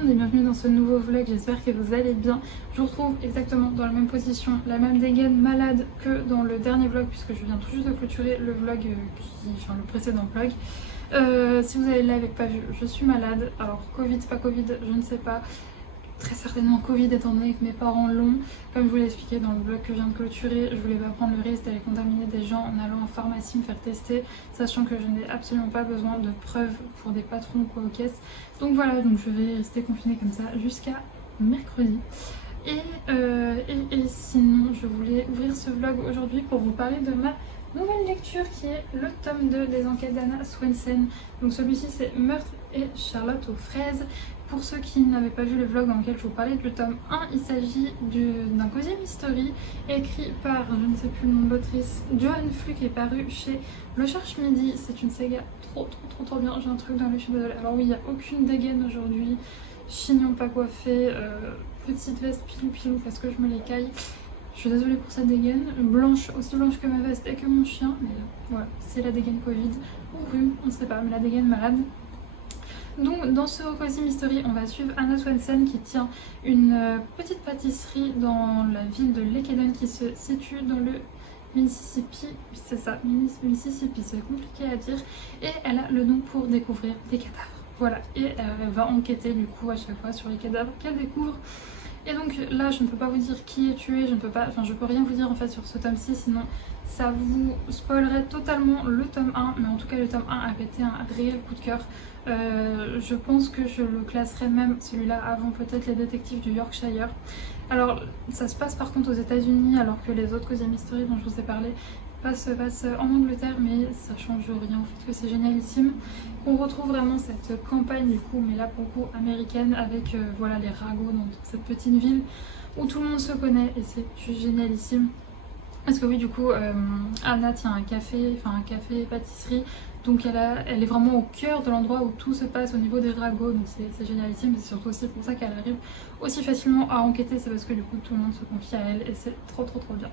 monde et bienvenue dans ce nouveau vlog, j'espère que vous allez bien. Je vous retrouve exactement dans la même position, la même dégaine malade que dans le dernier vlog puisque je viens tout juste de clôturer le vlog, le précédent vlog. Si vous avez live et pas vu, je suis malade, alors Covid, pas Covid, je ne sais pas. Très certainement Covid étant donné que mes parents l'ont. Comme je vous l'ai expliqué dans le vlog que je viens de clôturer, je voulais pas prendre le risque d'aller contaminer des gens en allant en pharmacie me faire tester, sachant que je n'ai absolument pas besoin de preuves pour des patrons ou quoi aux caisses. Donc voilà, donc je vais rester confinée comme ça jusqu'à mercredi. Et sinon, je voulais ouvrir ce vlog aujourd'hui pour vous parler de ma nouvelle lecture qui est le tome 2 des enquêtes d'Anna Swensen. Donc celui-ci c'est Meurtre et Charlotte aux fraises. Pour ceux qui n'avaient pas vu le vlog dans lequel je vous parlais du tome 1, il s'agit d'un cosy mystery écrit par, je ne sais plus le nom de l'autrice, Joanne Fluke, qui est paru chez Le Cherche Midi. C'est une saga trop bien, j'ai un truc dans les je suis désolée. Alors oui, il n'y a aucune dégaine aujourd'hui, chignon pas coiffé, petite veste pilou parce que je me l'écaille. Je suis désolée pour cette dégaine, blanche, aussi blanche que ma veste et que mon chien, mais voilà, c'est la dégaine Covid, ou rhume, on ne sait pas, mais la dégaine malade. Donc dans ce Cozy Mystery, on va suivre Anna Swensen qui tient une petite pâtisserie dans la ville de Lekeden qui se situe dans le Mississippi, c'est ça, Mississippi, c'est compliqué à dire, et elle a le nom pour découvrir des cadavres. Voilà, et elle va enquêter du coup à chaque fois sur les cadavres qu'elle découvre. Et donc là, je ne peux pas vous dire qui est tué, je peux rien vous dire en fait sur ce tome 6, sinon ça vous spoilerait totalement le tome 1, mais en tout cas le tome 1 avait été un réel coup de cœur. Je pense que je le classerais même celui-là avant peut-être Les Détectives du Yorkshire. Alors ça se passe par contre aux États-Unis alors que les autres Cozy Mystery dont je vous ai parlé se passe en Angleterre, mais ça change rien au fait que c'est génialissime. On retrouve vraiment cette campagne du coup, mais là pour le coup américaine, avec voilà les ragots dans cette petite ville où tout le monde se connaît et c'est juste génialissime. Parce que oui, du coup Anna tient un café pâtisserie, donc elle est vraiment au cœur de l'endroit où tout se passe au niveau des ragots, donc c'est génialissime. C'est surtout aussi pour ça qu'elle arrive aussi facilement à enquêter, c'est parce que du coup tout le monde se confie à elle et c'est trop bien.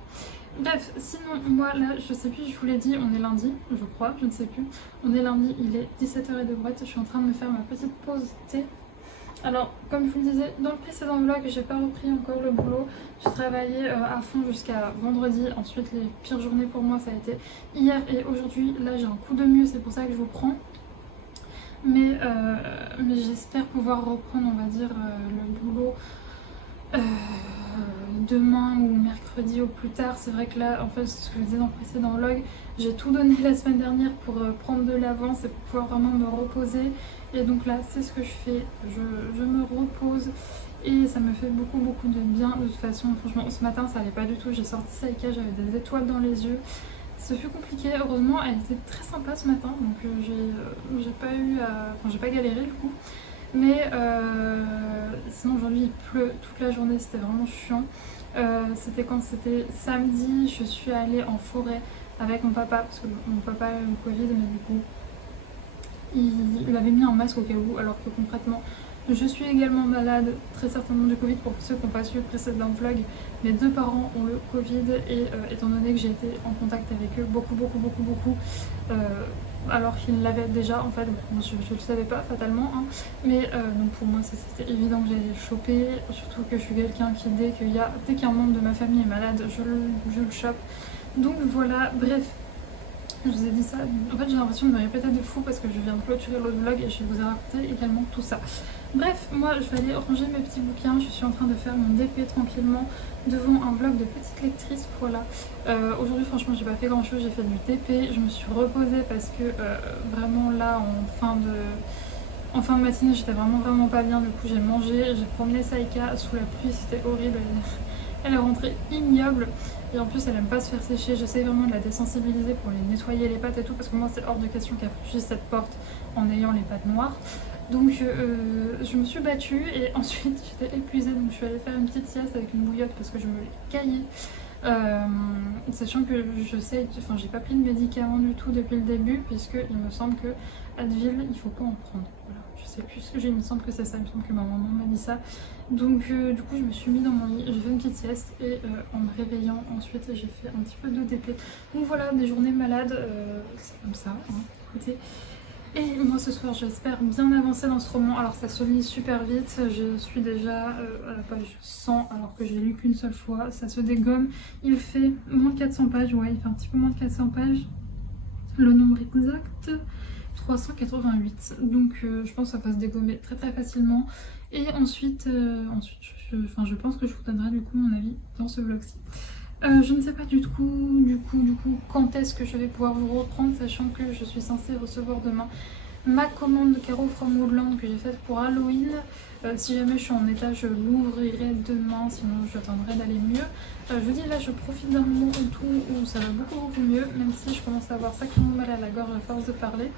Bref, sinon moi là je sais plus, je vous l'ai dit, on est lundi, je crois, je ne sais plus. On est lundi, il est 17h et de boîte, je suis en train de me faire ma petite pause thé. Alors, comme je vous le disais dans le précédent vlog, j'ai pas repris encore le boulot. J'ai travaillé à fond jusqu'à vendredi. Ensuite, les pires journées pour moi, ça a été hier et aujourd'hui. Là, j'ai un coup de mieux, c'est pour ça que je vous prends. Mais j'espère pouvoir reprendre, on va dire, le boulot demain ou mercredi au plus tard. C'est vrai que là, en fait, ce que je disais dans le précédent vlog, j'ai tout donné la semaine dernière pour prendre de l'avance et pour pouvoir vraiment me reposer. Et donc là, c'est ce que je fais, je me repose et ça me fait beaucoup de bien. De toute façon, franchement, ce matin, ça allait pas du tout. J'ai sorti Saïka, j'avais des étoiles dans les yeux. Ce fut compliqué, heureusement, elle était très sympa ce matin, donc j'ai pas galéré du coup. Mais sinon aujourd'hui il pleut toute la journée, c'était vraiment chiant. C'était samedi, je suis allée en forêt avec mon papa, parce que mon papa a eu le Covid, mais du coup il avait mis un masque au cas où, alors que concrètement je suis également malade, très certainement du Covid. Pour ceux qui n'ont pas suivi le précédent vlog, mes deux parents ont le Covid et étant donné que j'ai été en contact avec eux beaucoup, alors qu'ils l'avaient déjà en fait, bon, je le savais pas fatalement, hein, mais donc pour moi c'était évident que j'allais le choper, surtout que je suis quelqu'un qui dès qu'un membre de ma famille est malade, je le chope. Donc voilà, bref. Je vous ai dit ça, en fait j'ai l'impression de me répéter de fou parce que je viens de clôturer l'autre vlog et je vous ai raconté également tout ça. Bref, moi je vais aller ranger mes petits bouquins, je suis en train de faire mon DP tranquillement devant un vlog de petite lectrice, voilà. Aujourd'hui franchement j'ai pas fait grand chose, j'ai fait du TP, je me suis reposée parce que vraiment là en fin de matinée j'étais vraiment pas bien, du coup j'ai mangé, j'ai promené Saïka sous la pluie, c'était horrible. Elle est rentrée ignoble et en plus elle aime pas se faire sécher. J'essaie vraiment de la désensibiliser pour lui nettoyer les pattes et tout parce que moi c'est hors de question qu'elle franchisse cette porte en ayant les pattes noires. Donc je me suis battue et ensuite j'étais épuisée, donc je suis allée faire une petite sieste avec une bouillotte parce que je me caillais. Sachant que j'ai pas pris de médicaments du tout depuis le début puisque il me semble que Advil il faut pas en prendre. Voilà. Je sais plus ce que j'ai, il me semble que c'est ça, il me semble que ma maman m'a dit ça. Donc du coup je me suis mis dans mon lit, j'ai fait une petite sieste et en me réveillant ensuite j'ai fait un petit peu de DP. Donc voilà, des journées malades, c'est comme ça, hein. Écoutez. Et moi ce soir j'espère bien avancer dans ce roman. Alors ça se lit super vite, je suis déjà à la page 100 alors que j'ai lu qu'une seule fois. Ça se dégomme, il fait moins de 400 pages, ouais il fait un petit peu moins de 400 pages. Le nombre exact 388, donc je pense que ça va se dégommer très très facilement. Et ensuite, je pense que je vous donnerai du coup mon avis dans ce vlog-ci. Je ne sais pas du coup quand est-ce que je vais pouvoir vous reprendre, sachant que je suis censée recevoir demain ma commande de Caro from Woodland que j'ai faite pour Halloween. Si jamais je suis en état, je l'ouvrirai demain, sinon j'attendrai d'aller mieux. Je vous dis là, je profite d'un moment et tout où ça va beaucoup mieux, même si je commence à avoir sacrément mal à la gorge à force de parler.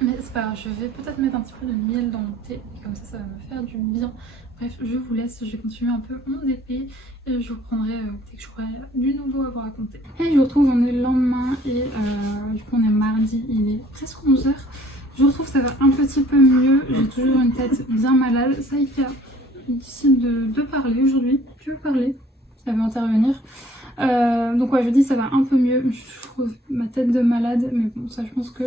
Mais c'est pas grave, je vais peut-être mettre un petit peu de miel dans mon thé, et comme ça va me faire du bien. Bref, je vous laisse, je vais continuer un peu mon épée et je vous reprendrai dès que j'aurai du nouveau à vous raconter. Et je vous retrouve, on est le lendemain et du coup on est mardi, il est presque 11h. Je vous retrouve, ça va un petit peu mieux, j'ai toujours une tête bien malade. Saïka décide de parler aujourd'hui, tu veux parler? Elle veut intervenir. Donc ouais, je dis ça va un peu mieux, je trouve ma tête de malade, mais bon ça je pense que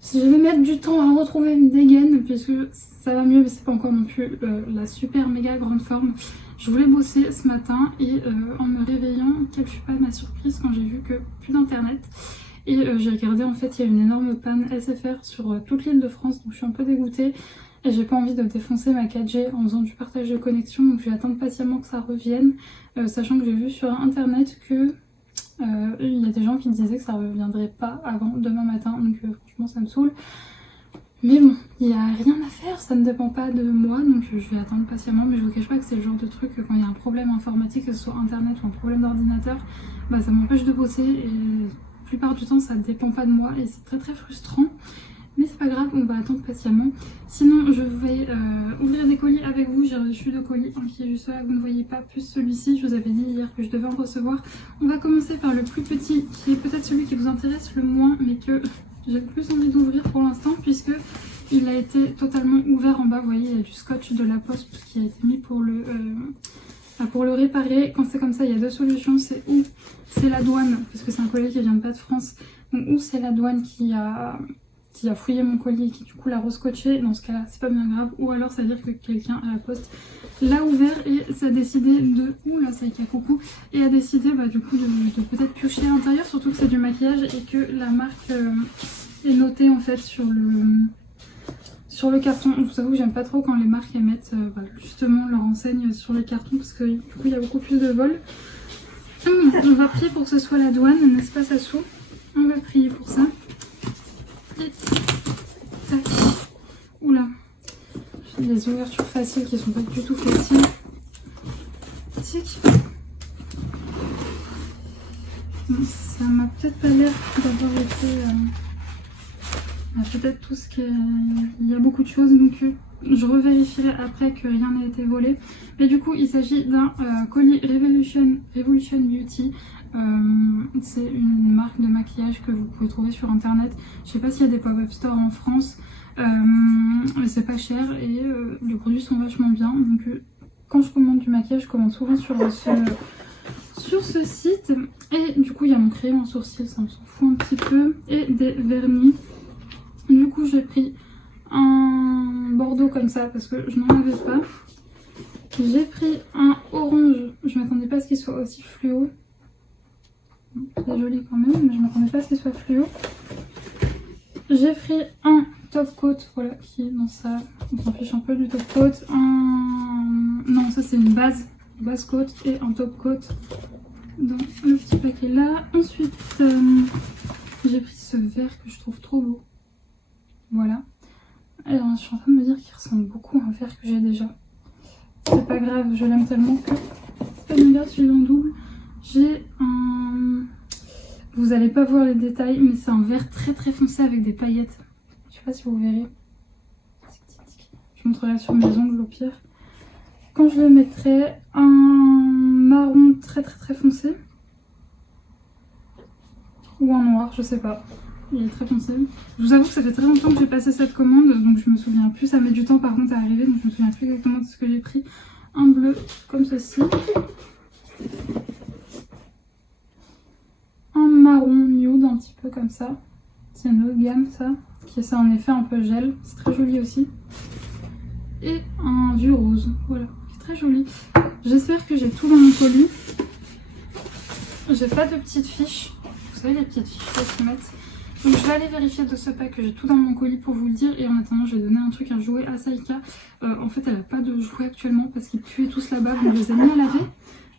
si je vais mettre du temps à retrouver une dégaine, puisque ça va mieux, mais c'est pas encore non plus la super méga grande forme. Je voulais bosser ce matin et en me réveillant, quelle fut pas ma surprise quand j'ai vu que plus d'internet. Et j'ai regardé, en fait il y a une énorme panne SFR sur toute l'île de France, donc je suis un peu dégoûtée. Et j'ai pas envie de défoncer ma 4G en faisant du partage de connexion, donc je vais attendre patiemment que ça revienne. Sachant que j'ai vu sur internet que il y a des gens qui disaient que ça reviendrait pas avant demain matin, donc franchement ça me saoule. Mais bon, il n'y a rien à faire, ça ne dépend pas de moi, donc je vais attendre patiemment. Mais je vous cache pas que c'est le genre de truc que quand il y a un problème informatique, que ce soit internet ou un problème d'ordinateur, bah ça m'empêche de bosser et la plupart du temps ça ne dépend pas de moi et c'est très très frustrant. Mais c'est pas grave, on va attendre patiemment. Sinon, je vais ouvrir des colis avec vous. J'ai reçu 2 colis, un qui est juste là, vous ne voyez pas, plus celui-ci. Je vous avais dit hier que je devais en recevoir. On va commencer par le plus petit, qui est peut-être celui qui vous intéresse le moins, mais que j'ai le plus envie d'ouvrir pour l'instant, puisque il a été totalement ouvert en bas. Vous voyez, il y a du scotch de la poste qui a été mis pour le réparer. Quand c'est comme ça, il y a 2 solutions. C'est ou c'est la douane, parce que c'est un colis qui vient pas de France, donc ou c'est la douane qui a fouillé mon colis et qui du coup l'a rescotché, dans ce cas là c'est pas bien grave, ou alors ça veut dire que quelqu'un à la poste l'a ouvert et ça a décidé de... Ouh là ça y est, coucou, et a décidé bah, du coup de peut-être piocher à l'intérieur, surtout que c'est du maquillage et que la marque est notée en fait sur le carton. Je vous avoue que j'aime pas trop quand les marques émettent justement leur enseigne sur les cartons, parce que du coup il y a beaucoup plus de vols. On va prier pour que ce soit la douane, n'est-ce pas Sassou? On va prier pour ça. Et tac. Oula, j'ai des ouvertures faciles qui sont pas du tout faciles. Tic. Bon, ça m'a peut-être pas l'air d'avoir été peut-être tout ce qui est... Il y a beaucoup de choses, donc je revérifierai après que rien n'a été volé. Mais du coup il s'agit d'un colis Revolution Beauty. C'est une marque de maquillage que vous pouvez trouver sur internet. Je sais pas s'il y a des pop-up stores en France, mais c'est pas cher et les produits sont vachement bien. Donc quand je commande du maquillage, je commande souvent sur ce site. Et du coup il y a mon crayon en sourcil, ça me s'en fout un petit peu, et des vernis. Du coup j'ai pris un bordeaux comme ça parce que je n'en avais pas. J'ai pris un orange, je m'attendais pas à ce qu'il soit aussi fluo. C'est joli quand même, mais je m'attendais pas à ce qu'il soit fluo. J'ai pris un top coat, voilà, qui est dans ça. On s'en fiche un peu du top coat. Non, ça c'est une base coat et un top coat dans le petit paquet là. Ensuite, j'ai pris ce vert que je trouve trop beau. Voilà. Alors, je suis en train de me dire qu'il ressemble beaucoup à un vert que j'ai déjà. C'est pas grave, je l'aime tellement que c'est pas une garde, je l'ai en double. J'ai un... Vous allez pas voir les détails, mais c'est un vert très très foncé avec des paillettes. Je sais pas si vous verrez. Je montrerai sur mes ongles au pire. Quand je le mettrai, un marron très très très foncé. Ou un noir, je sais pas. Il est très foncé. Je vous avoue que ça fait très longtemps que j'ai passé cette commande, donc je me souviens plus. Ça met du temps par contre à arriver, donc je me souviens plus exactement de ce que j'ai pris. Un bleu comme ceci. Un marron nude un petit peu comme ça. C'est une autre gamme ça, qui est en effet un peu gel, c'est très joli aussi. Et un vieux rose, voilà, qui est très joli. J'espère que j'ai tout dans mon colis. J'ai pas de petites fiches, vous savez les petites fiches là qui mettent. Donc je vais aller vérifier de ce pack que j'ai tout dans mon colis pour vous le dire. Et en attendant, je vais donner un truc, un jouet à Saïka. En fait, elle a pas de jouet actuellement parce qu'ils puaient tous là-bas, donc je les ai mis à laver.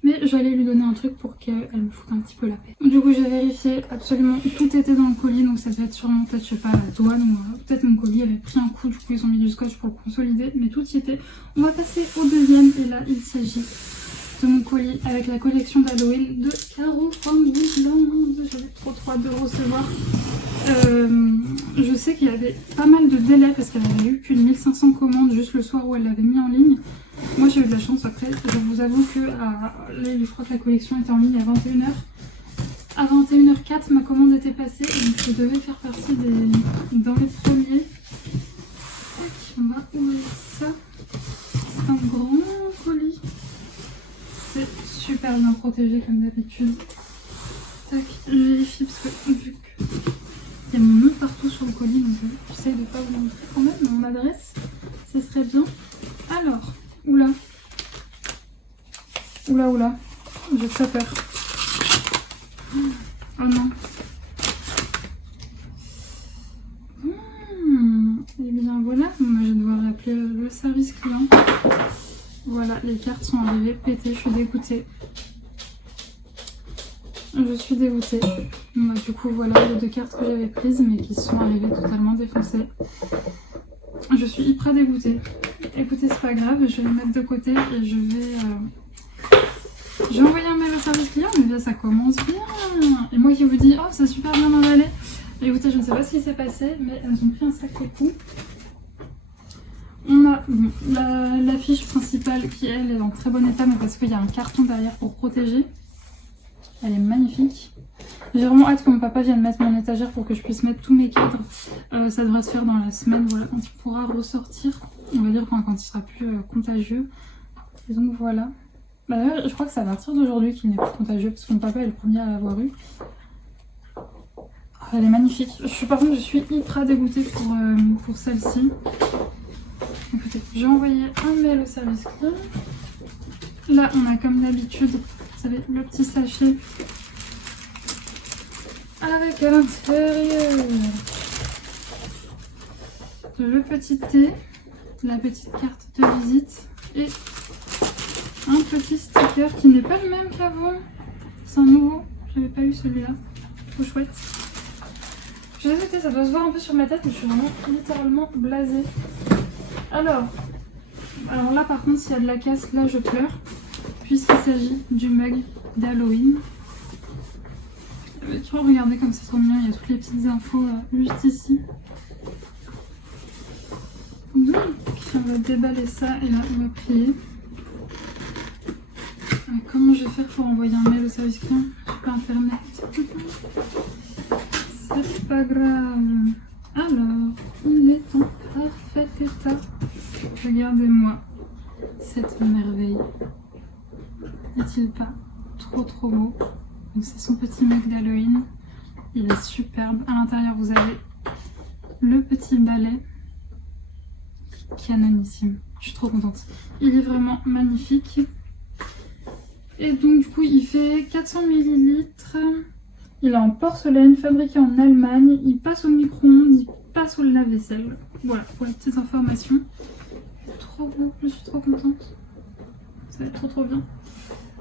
Mais j'allais lui donner un truc pour qu'elle me foute un petit peu la paix. Du coup, j'ai vérifié absolument tout était dans le colis. Donc ça devait être sûrement peut-être, je sais pas, la douane ou peut-être mon colis avait pris un coup. Du coup, ils ont mis du scotch pour le consolider. Mais tout y était. On va passer au deuxième. Et là, il s'agit de mon colis avec la collection d'Halloween de Caro from Woodland. J'avais trop hâte de le recevoir. Je sais qu'il y avait pas mal de délais parce qu'elle avait eu plus de 1500 commandes juste le soir où elle l'avait mis en ligne. Moi j'ai eu de la chance après, je vous avoue que je crois que la collection était en ligne à 21h. À 21h04 ma commande était passée donc je devais faire partie dans les premiers. On va ouvrir ça. C'est un grand colis. C'est super bien protégé comme d'habitude. Tac, je vérifie parce que vu que il y a mon nom partout sur le colis, donc j'essaye de ne pas vous montrer quand même mon adresse, ce serait bien. Alors, oula, j'ai très peur. Oh non. Et bien voilà, moi je vais devoir appeler le service client. Voilà, les cartes sont arrivées pétées, je suis dégoûtée. Je suis dégoûtée. Bah, du coup, voilà les 2 cartes que j'avais prises, mais qui sont arrivées totalement défoncées. Je suis hyper dégoûtée. Écoutez, c'est pas grave, je vais les mettre de côté et je vais envoyer un mail au service client, mais là, ça commence bien. Et moi qui vous dis, oh, c'est super bien emballé. Écoutez, je ne sais pas ce qui s'est passé, mais elles ont pris un sacré coup. On a bon, la fiche principale qui, elle, est en très bon état, mais parce qu'il y a un carton derrière pour protéger. Elle est magnifique. J'ai vraiment hâte que mon papa vienne mettre mon étagère pour que je puisse mettre tous mes cadres. Ça devrait se faire dans la semaine, voilà, quand il pourra ressortir. On va dire quand il sera plus contagieux. Et donc voilà. Bah, d'ailleurs, je crois que c'est à partir d'aujourd'hui qu'il n'est plus contagieux, parce que mon papa est le premier à l'avoir eu. Elle est magnifique. Par contre, je suis hyper dégoûtée pour celle-ci. Écoutez, j'ai envoyé un mail au service client. Là, on a comme d'habitude, vous savez, le petit sachet avec à l'intérieur le petit thé, la petite carte de visite et un petit sticker qui n'est pas le même qu'avant. C'est un nouveau, j'avais pas eu celui-là. Trop chouette. Je vais noter, ça doit se voir un peu sur ma tête, mais je suis vraiment littéralement blasée. Alors là par contre, s'il y a de la casse, là je pleure, puisqu'il s'agit du mug d'Halloween. Tu vois, regardez comme c'est trop mignon, il y a toutes les petites infos juste ici. Donc, on va déballer ça et là on va plier. Comment je vais faire pour envoyer un mail au service client? J'ai pas internet. C'est pas grave. Alors, il est en parfait état. Regardez-moi cette merveille. N'est-il pas trop beau? Donc c'est son petit mug d'Halloween. Il est superbe. À l'intérieur, vous avez le petit balai. Canonissime. Je suis trop contente. Il est vraiment magnifique. Et donc du coup, il fait 400 ml. Il est en porcelaine, fabriqué en Allemagne. Il passe au micro-ondes, il passe au lave-vaisselle. Voilà, pour les petites informations. Trop beau, je suis trop contente. Ça va être trop bien.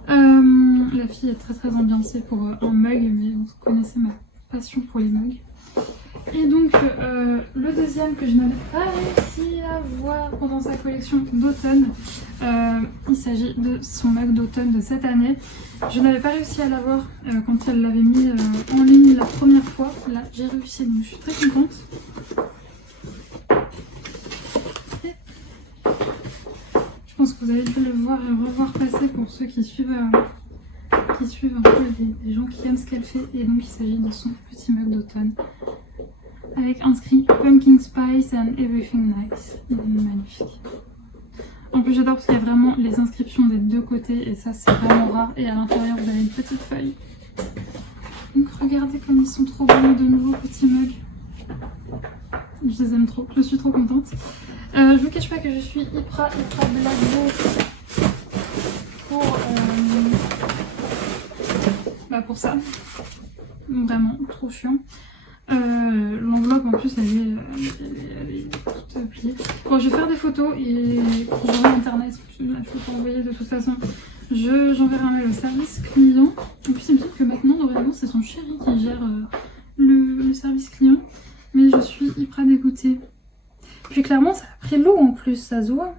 La fille est très ambiancée pour un mug, mais vous connaissez ma passion pour les mugs. Et donc le deuxième que je n'avais pas réussi à voir pendant sa collection d'automne, il s'agit de son mug d'automne de cette année. Je n'avais pas réussi à l'avoir quand elle l'avait mis en ligne la première fois. Là j'ai réussi, donc je suis très contente. Et je pense que vous avez dû le voir et le revoir passer pour ceux qui suivent un peu les gens qui aiment ce qu'elle fait. Et donc il s'agit de son petit mug d'automne avec inscrit Pumpkin Spice and Everything Nice. Il est magnifique. En plus j'adore parce qu'il y a vraiment les inscriptions des deux côtés et ça c'est vraiment rare. Et à l'intérieur vous avez une petite feuille. Donc regardez comme ils sont trop beaux, de nouveaux petits mugs. Je les aime trop, je suis trop contente. Je vous cache pas que je suis hyper blaguée pour ça. Vraiment, trop chiant. L'enveloppe en plus elle est toute pliée. Bon, je vais faire des photos et j'aurai internet. Là, je peux pas envoyer de toute façon. J'enverrai un mail au service client. En plus, il me semble que maintenant, normalement, c'est son chéri qui gère le service client. Mais je suis hyper dégoûtée. Puis clairement, ça a pris l'eau en plus, ça se voit.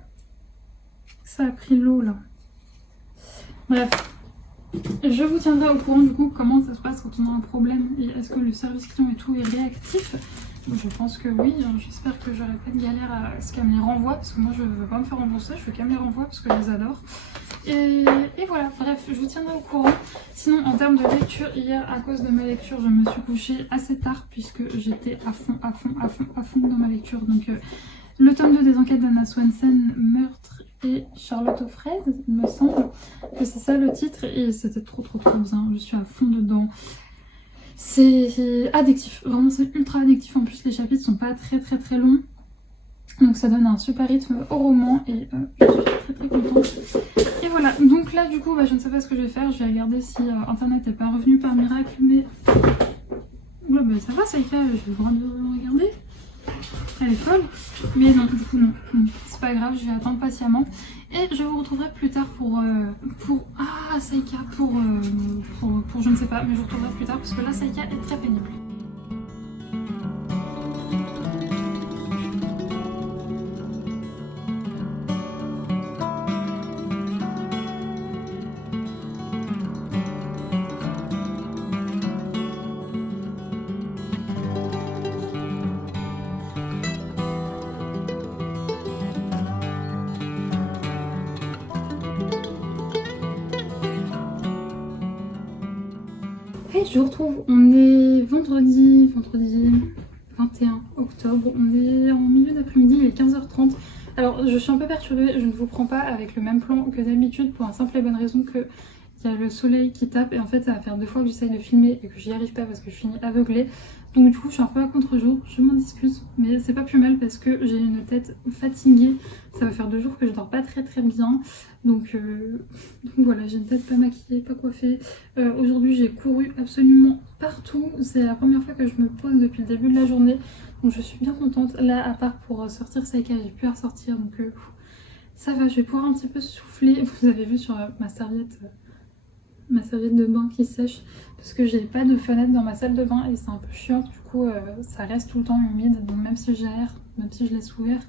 Ça a pris l'eau là. Bref. Je vous tiendrai au courant du coup comment ça se passe quand on a un problème et est-ce que le service client et tout est réactif. Je pense que oui, j'espère que j'aurai pas de galère à ce qu'elle me les renvoie parce que moi je veux pas me faire rembourser, je veux qu'elle me les renvoie parce que je les adore. Et voilà, bref, je vous tiendrai au courant. Sinon en termes de lecture, hier à cause de ma lecture je me suis couchée assez tard puisque j'étais à fond dans ma lecture. Donc le tome 2 des enquêtes d'Anna Swensen, Meurtre et Charlotte aux fraises, il me semble que c'est ça le titre et c'était trop bien, je suis à fond dedans. C'est addictif, vraiment c'est ultra addictif, en plus les chapitres sont pas très longs, donc ça donne un super rythme au roman et je suis très contente. Et voilà, donc là du coup je ne sais pas ce que je vais faire, je vais regarder si internet n'est pas revenu par miracle, mais ouais, ça va Saïka, j'ai le droit de regarder. Elle est folle, mais non, du coup non, c'est pas grave, je vais attendre patiemment et je vous retrouverai plus tard pour Saïka, pour je ne sais pas, mais je vous retrouverai plus tard parce que là Saïka est très pénible. Et je vous retrouve, on est vendredi 21 octobre, on est en milieu d'après-midi, il est 15h30. Alors je suis un peu perturbée, je ne vous prends pas avec le même plan que d'habitude pour la simple et bonne raison que il y a le soleil qui tape et en fait ça va faire 2 fois que j'essaye de filmer et que j'y arrive pas parce que je finis aveuglée. Donc du coup je suis un peu à contre-jour, je m'en excuse, mais c'est pas plus mal parce que j'ai une tête fatiguée. Ça va faire 2 jours que je dors pas très bien. Donc voilà, j'ai une tête pas maquillée, pas coiffée. Aujourd'hui j'ai couru absolument partout. C'est la première fois que je me pose depuis le début de la journée. Donc je suis bien contente. Là à part pour sortir Saïka, j'ai pu la sortir. Donc ça va, je vais pouvoir un petit peu souffler. Vous avez vu sur ma serviette de bain qui sèche parce que j'ai pas de fenêtre dans ma salle de bain et c'est un peu chiant, du coup ça reste tout le temps humide, donc même si j'aère, même si je laisse ouvert,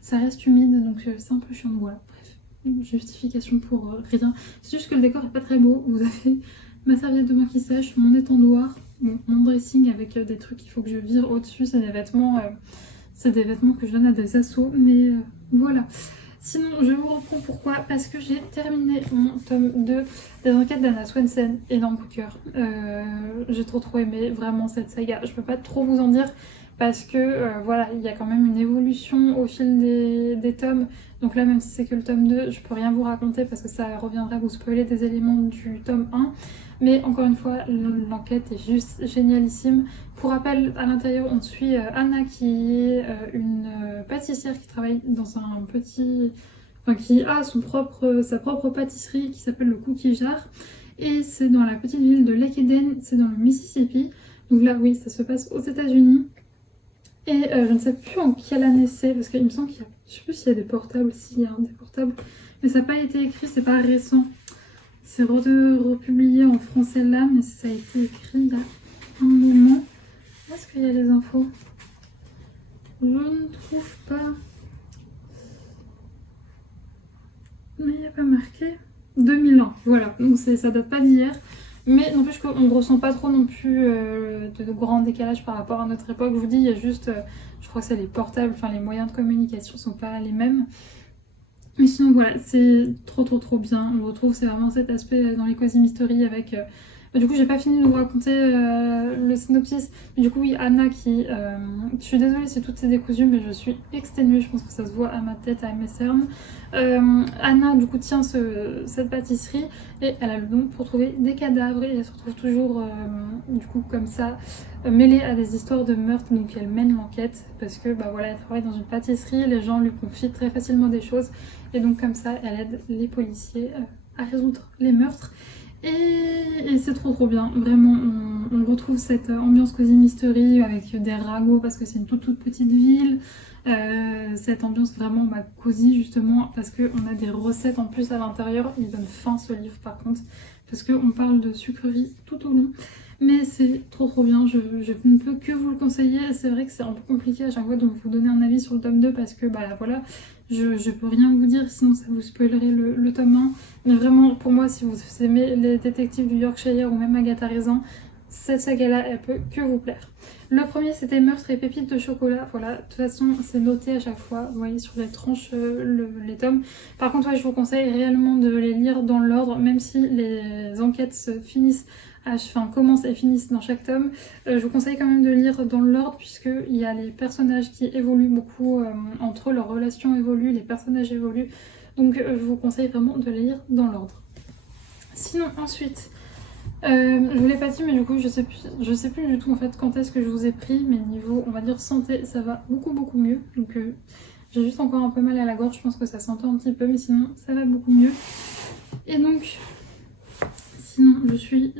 ça reste humide, donc c'est un peu chiant. Voilà, bref, une justification pour rien, c'est juste que le décor est pas très beau. Vous avez ma serviette de bain qui sèche, mon étendoir, mon dressing avec des trucs qu'il faut que je vire au-dessus, c'est des vêtements que je donne à des assos, mais voilà. Sinon, je vous reprends pourquoi, parce que j'ai terminé mon tome 2 des enquêtes d'Anna Swensen, énorme coup de cœur. J'ai trop aimé vraiment cette saga. Je peux pas trop vous en dire parce que voilà, il y a quand même une évolution au fil des tomes. Donc là, même si c'est que le tome 2, je peux rien vous raconter parce que ça reviendrait à vous spoiler des éléments du tome 1. Mais encore une fois, l'enquête est juste génialissime. Pour rappel, à l'intérieur, on suit Anna qui est une pâtissière qui travaille dans un petit... Enfin, qui a sa propre pâtisserie qui s'appelle le Cookie Jar. Et c'est dans la petite ville de Lake Eden, c'est dans le Mississippi. Donc là, oui, ça se passe aux États-Unis. Et je ne sais plus en quelle année c'est, parce qu'il me semble qu'il y a... Je sais plus s'il y a des portables, s'il y a des portables. Mais ça n'a pas été écrit, c'est pas récent. C'est republié en français là, mais ça a été écrit il y a un moment. Est-ce qu'il y a les infos? Je ne trouve pas. Mais il n'y a pas marqué. 2001, voilà. Donc ça date pas d'hier. Mais n'empêche qu'on ne ressent pas trop non plus de grands décalages par rapport à notre époque. Je vous dis, il y a juste, je crois que c'est les portables, enfin les moyens de communication sont pas les mêmes. Mais sinon voilà, c'est trop bien. On retrouve, c'est vraiment cet aspect dans les Cozy Mystery avec Du coup, j'ai pas fini de vous raconter le synopsis. Mais du coup, oui, Anna qui... je suis désolée si tout est décousu, mais je suis exténuée. Je pense que ça se voit à ma tête, à mes cernes. Anna, du coup, tient cette pâtisserie et elle a le don pour trouver des cadavres. Et elle se retrouve toujours, du coup, comme ça, mêlée à des histoires de meurtre. Donc, elle mène l'enquête parce que, bah voilà, elle travaille dans une pâtisserie. Les gens lui confient très facilement des choses. Et donc, comme ça, elle aide les policiers à résoudre les meurtres. Et c'est trop bien, vraiment on retrouve cette ambiance cosy mystery avec des ragots parce que c'est une toute petite ville, cette ambiance vraiment cosy justement parce qu'on a des recettes en plus à l'intérieur. Il donne faim ce livre par contre parce qu'on parle de sucreries tout au long, mais c'est trop bien, je ne peux que vous le conseiller. C'est vrai que c'est un peu compliqué à chaque fois de vous donner un avis sur le tome 2 parce que bah voilà, je peux rien vous dire sinon ça vous spoilerait le tome 1. Mais vraiment, pour moi, si vous aimez les détectives du Yorkshire ou même Agatha Raisin, cette saga-là, elle peut que vous plaire. Le premier, c'était Meurtre et pépites de chocolat. Voilà, de toute façon, c'est noté à chaque fois, vous voyez, sur les tranches, les tomes. Par contre, ouais, je vous conseille réellement de les lire dans l'ordre, même si les enquêtes se finissent, commencent et finissent dans chaque tome. Je vous conseille quand même de lire dans l'ordre, puisqu'il y a les personnages qui évoluent beaucoup entre eux, leurs relations évoluent, les personnages évoluent. Donc je vous conseille vraiment de les lire dans l'ordre. Sinon ensuite, je vous l'ai pas dit mais du coup je sais plus du tout en fait quand est-ce que je vous ai pris, mais niveau on va dire santé ça va beaucoup mieux. Donc j'ai juste encore un peu mal à la gorge, je pense que ça s'entend un petit peu mais sinon ça va beaucoup mieux. Et donc sinon je suis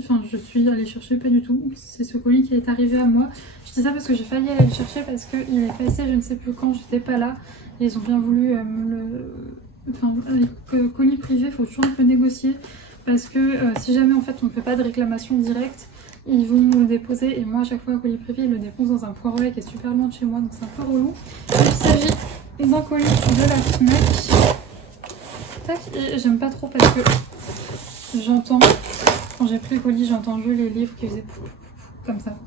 allée chercher, pas du tout, c'est ce colis qui est arrivé à moi. Je dis ça parce que j'ai failli aller le chercher parce qu'il est passé je ne sais plus quand, j'étais pas là et ils ont bien voulu me le... Enfin, avec colis privé, il faut toujours un peu négocier parce que si jamais en fait on ne fait pas de réclamation directe, ils vont nous le déposer et moi à chaque fois un colis privé ils le déposent dans un poids qui est super loin de chez moi donc c'est un peu relou. Il s'agit d'un colis de la Fnac. Tac, et j'aime pas trop parce que j'entends, quand j'ai pris le colis, j'ai entendu les livres qui faisaient comme ça.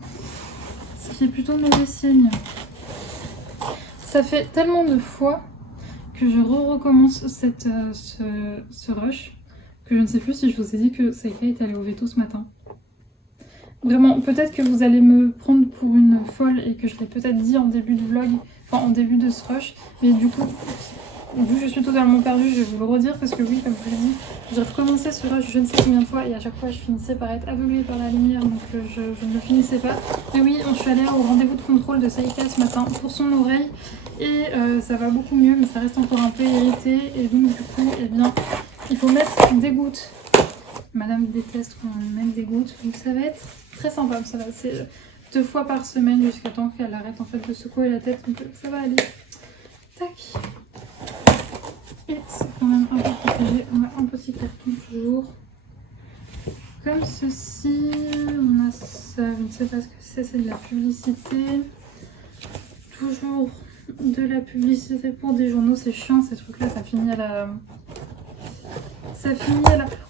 Ce qui est plutôt mauvais signe. Ça fait tellement de fois que je recommence ce rush, que je ne sais plus si je vous ai dit que Saïka est allée au veto ce matin. Vraiment, peut-être que vous allez me prendre pour une folle et que je l'ai peut-être dit en début de vlog, enfin en début de ce rush, mais du coup, vu que je suis totalement perdue, je vais vous le redire parce que oui, comme je l'ai dit, j'ai recommencé ce rush je ne sais combien de fois et à chaque fois je finissais par être aveuglée par la lumière donc je ne le finissais pas. Mais oui, je suis allée au rendez-vous de contrôle de Saïka ce matin pour son oreille et ça va beaucoup mieux mais ça reste encore un peu irrité et donc du coup, eh bien, il faut mettre des gouttes. Madame déteste qu'on mette des gouttes donc ça va être très sympa, ça va, c'est 2 fois par semaine jusqu'à temps qu'elle arrête en fait de secouer la tête donc ça va aller. Tac. Et c'est quand même un peu protégé, on a un petit carton toujours. Comme ceci, on a ça, je ne sais pas ce que c'est de la publicité. Toujours de la publicité pour des journaux, c'est chiant ces trucs là, ça finit à la...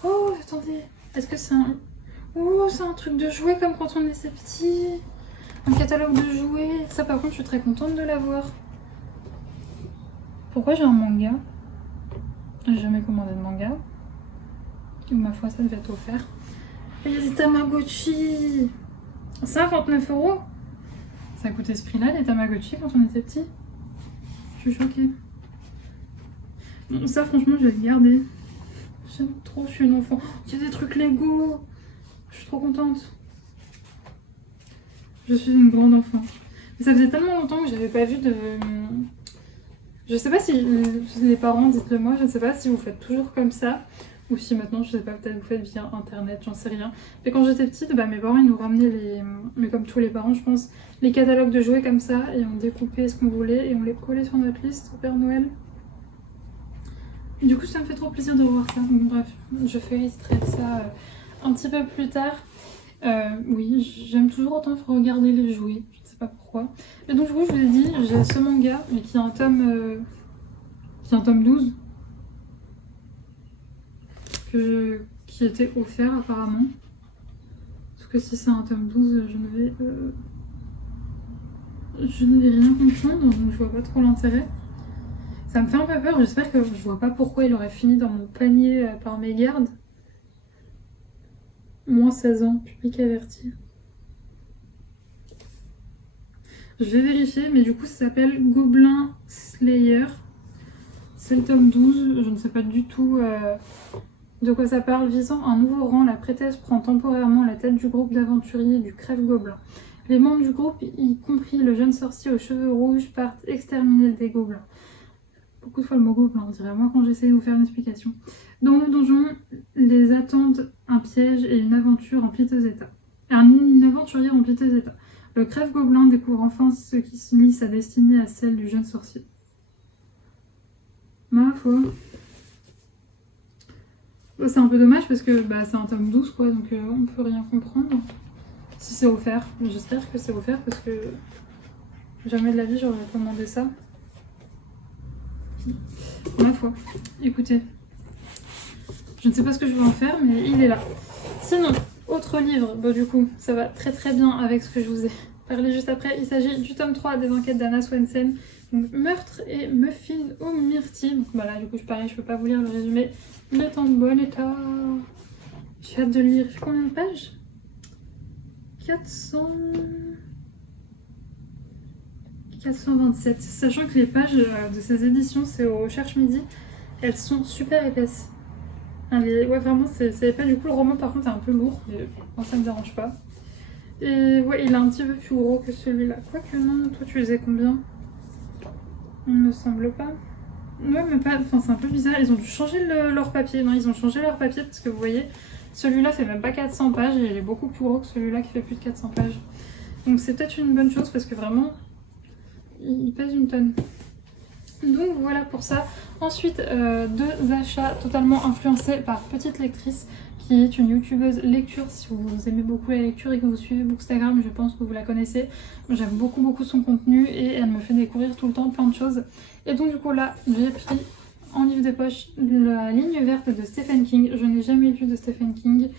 Oh attendez, est-ce que c'est un... Oh c'est un truc de jouets comme quand on était petit. Un catalogue de jouets, ça par contre je suis très contente de l'avoir. Pourquoi j'ai un manga? J'ai jamais commandé de manga. Ma foi, ça devait être offert. Et il y a des Tamagotchi 59 €. Ça coûtait ce prix-là, les Tamagotchi, quand on était petit. Je suis choquée. Bon, ça, franchement, je vais le garder. J'aime trop, je suis une enfant. Il y a des trucs Lego. Je suis trop contente. Je suis une grande enfant. Mais ça faisait tellement longtemps que j'avais pas vu de... Je sais pas si les parents, dites-le moi, je ne sais pas si vous faites toujours comme ça ou si maintenant, je sais pas, peut-être vous faites via internet, j'en sais rien. Mais quand j'étais petite, bah, mes parents ils nous ramenaient mais comme tous les parents je pense, les catalogues de jouets comme ça et on découpait ce qu'on voulait et on les collait sur notre liste au Père Noël. Et du coup ça me fait trop plaisir de revoir ça. Donc, bref, je feuilleterai ça un petit peu plus tard. Oui, j'aime toujours autant regarder les jouets. Pas pourquoi. Et donc du coup je vous ai dit, j'ai ce manga mais qui est un tome 12 qui était offert apparemment. Parce que si c'est un tome 12 je ne vais rien comprendre donc je vois pas trop l'intérêt. Ça me fait un peu peur, j'espère que je vois pas pourquoi il aurait fini dans mon panier par mégarde. Moins 16 ans, public averti. Je vais vérifier, mais du coup ça s'appelle Goblin Slayer. C'est le tome 12, je ne sais pas du tout de quoi ça parle. Visant un nouveau rang, la prêtresse prend temporairement la tête du groupe d'aventuriers du Crève-Gobelin. Les membres du groupe, y compris le jeune sorcier aux cheveux rouges, partent exterminer des gobelins. Beaucoup de fois le mot gobelin, on dirait moi quand j'essaie de vous faire une explication. Dans le donjon, les attendent un piège et une aventure en piteux état. Une aventurier en piteux état. Le Crève-Gobelin découvre enfin ce qui lie sa destinée à celle du jeune sorcier. Ma foi. C'est un peu dommage parce que c'est un tome 12 quoi, donc on peut rien comprendre. Si c'est offert, j'espère que c'est offert parce que jamais de la vie j'aurais commandé ça. Ma foi. Écoutez, je ne sais pas ce que je vais en faire, mais il est là. Sinon, autre livre, du coup, ça va très très bien avec ce que je vous ai parlé juste après. Il s'agit du tome 3 des enquêtes d'Anna Swensen. Donc, Meurtre et Muffin aux myrtilles. Donc voilà, du coup, pareil, je peux pas vous lire le résumé. Il est en bon état. J'ai hâte de le lire. Il fait combien de pages 427. Sachant que les pages de ces éditions, c'est au Cherche Midi, elles sont super épaisses. Ouais, vraiment, c'est épais. Du coup, le roman, par contre, est un peu lourd, mais moi, ça me dérange pas. Et ouais, il est un petit peu plus gros que celui-là. Quoique non, toi, tu les as combien? Il me semble pas. Ouais, mais pas. Enfin, c'est un peu bizarre. Ils ont dû changer leur papier. Non, ils ont changé leur papier parce que vous voyez, celui-là fait même pas 400 pages et il est beaucoup plus gros que celui-là qui fait plus de 400 pages. Donc, c'est peut-être une bonne chose parce que vraiment, il pèse une tonne. Donc voilà pour ça. Ensuite, deux achats totalement influencés par Petite Lectrice, qui est une youtubeuse lecture. Si vous aimez beaucoup la lecture et que vous suivez Bookstagram, je pense que vous la connaissez. J'aime beaucoup son contenu et elle me fait découvrir tout le temps plein de choses. Et donc du coup là, j'ai pris en livre de poche la ligne verte de Stephen King. Je n'ai jamais lu de Stephen King.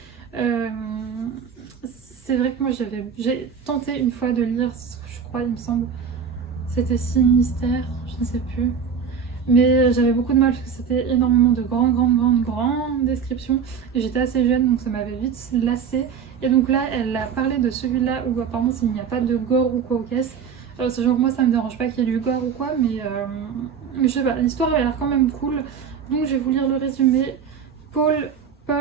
C'est vrai que moi j'ai tenté une fois de lire, je crois, il me semble, c'était Sinistère, je ne sais plus. Mais j'avais beaucoup de mal parce que c'était énormément de grandes descriptions. Et j'étais assez jeune donc ça m'avait vite lassée. Et donc là, elle a parlé de celui-là où apparemment il n'y a pas de gore ou quoi aux caisses. Sachant que moi ça me dérange pas qu'il y ait du gore ou quoi, mais je sais pas, l'histoire a l'air quand même cool. Donc je vais vous lire le résumé. Paul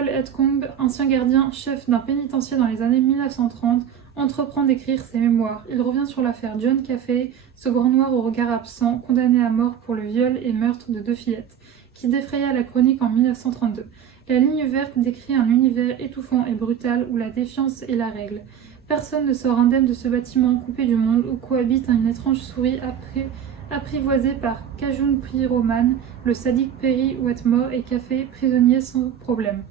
Edcombe, ancien gardien, chef d'un pénitencier dans les années 1930, entreprend d'écrire ses mémoires. Il revient sur l'affaire John Caffey, ce grand noir au regard absent, condamné à mort pour le viol et meurtre de 2 fillettes, qui défraya la chronique en 1932. La ligne verte décrit un univers étouffant et brutal où la défiance est la règle. Personne ne sort indemne de ce bâtiment coupé du monde où cohabite une étrange souris apprivoisée par Cajun Pyroman, le sadique Perry Wetmore et Caffey, prisonnier sans problème.